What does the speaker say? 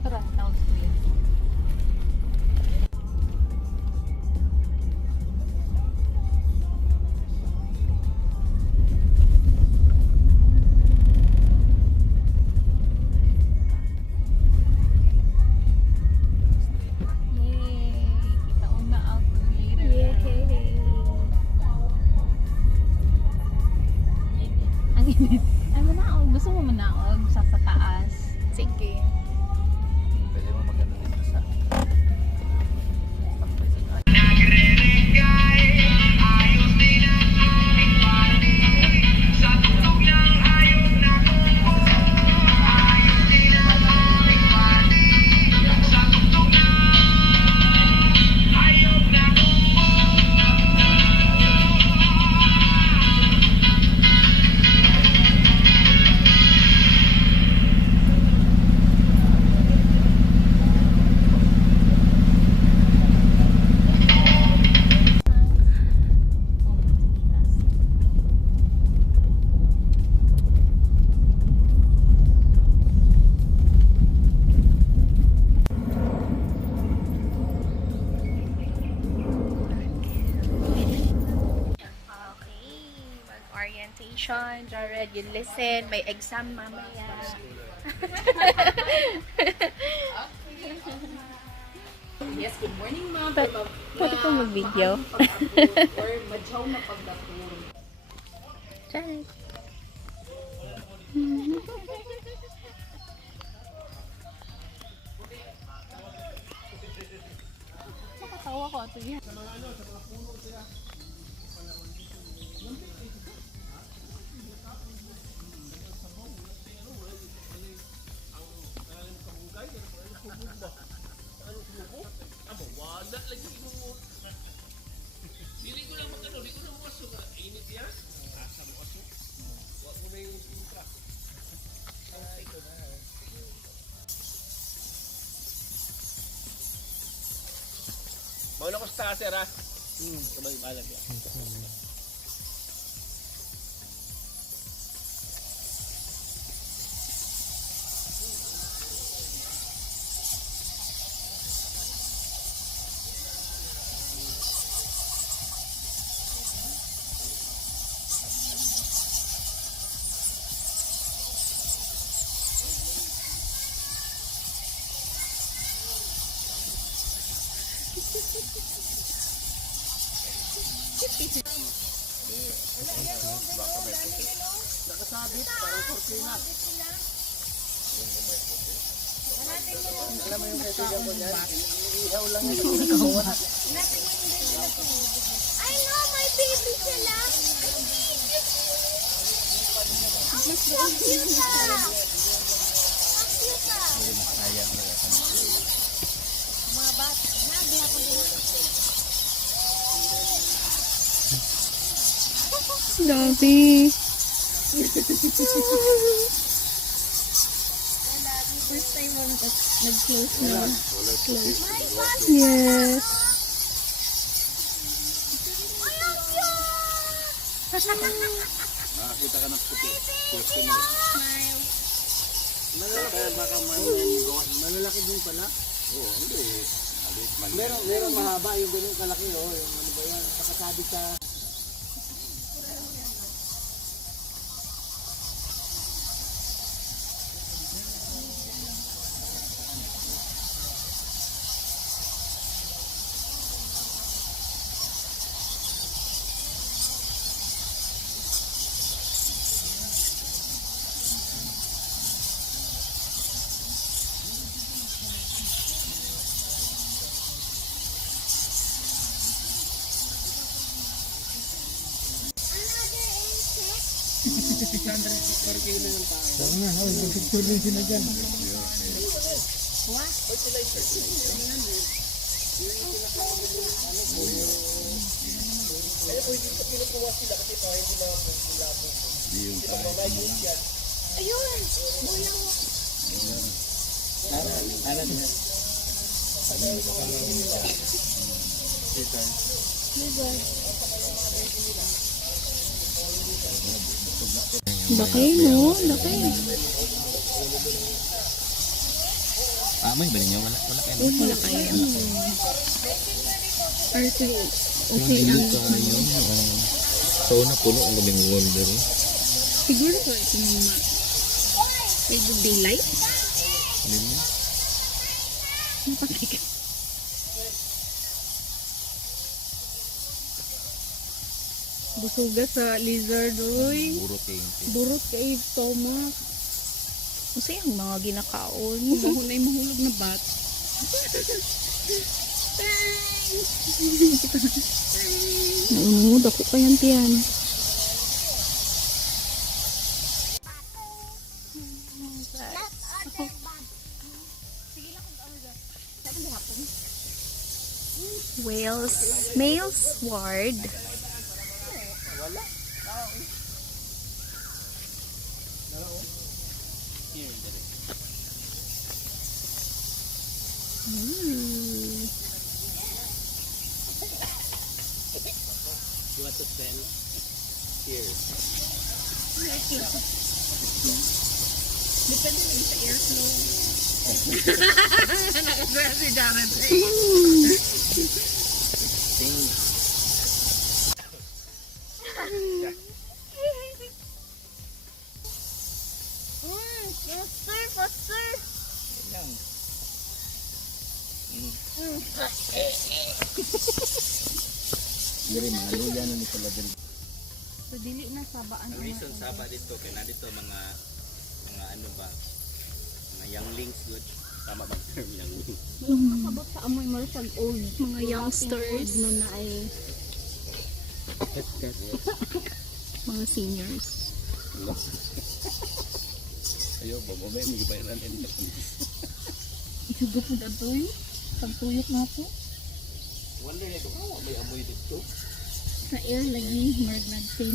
tara. Tawag ko yan. Ay, manaog. Gusto mo manaog sa taas? Sige. Pwede mo maganda dito sa Orientation, Jared, you listen. May exam mamaya. Yes, good morning ma'am. Pwede ko mag-video. Or madyaw na pagdapon. Jared. Nakatawa ko ito yan. Mauna ko sa sir ha. Sabay balag yan. Nakasabit, parang kortina. Alam mo yung kaibigan ko dyan? Iihaw lang yung I know, my baby sila. Ang cute ah. Ang cute ah. Mga bata. Nabiha ko din. Dami. First time mo nag-close na. Close. Yes. Ay, ang cute! Nakakita ka ng puti. Puti mo. Malalaki din pala. Oo, hindi. Meron mahaba yung ganun kalaki oh. Yung ano ba yan? Nakasabit sa... per kilo yung tao. Oo nga, mag-picture din sila dyan. Ayun! Bulang. Alam niya. Laki, no? Laki. Amoy ba ninyo? Wala kayo. Wala kayo. Artly. Okay Hindi ang... kayo. Sa una puno ang gabing wonder. Siguro ko ito mga... Medyo daylight. Ano mo? Napatay ka. Busuga sa lizard, uy. Puro kayo. Burot kay stomach. Kasi ang mga ginakaon. Mahulay mahulog na bat. Naunod ako kayang tiyan. Wales, male sword. You want to sell? Here. Depende din sa airflow. Nakasaya si Jared. Faster, faster. Diri mga luya na ni pala diri. So, dili na sabaan. Ang reason saba dito kay na dito mga ano ba? Mga younglings good. Tama ba term youngling? Kasabot sa amoy mo siya old. Mga youngsters. Na na ay... Mga seniors. Ayo, ba mo may gibayaran din. Isugo po na ito eh. Pagtuyok na po. Wonder nito, may amoy dito. Sa air lagi, marag nag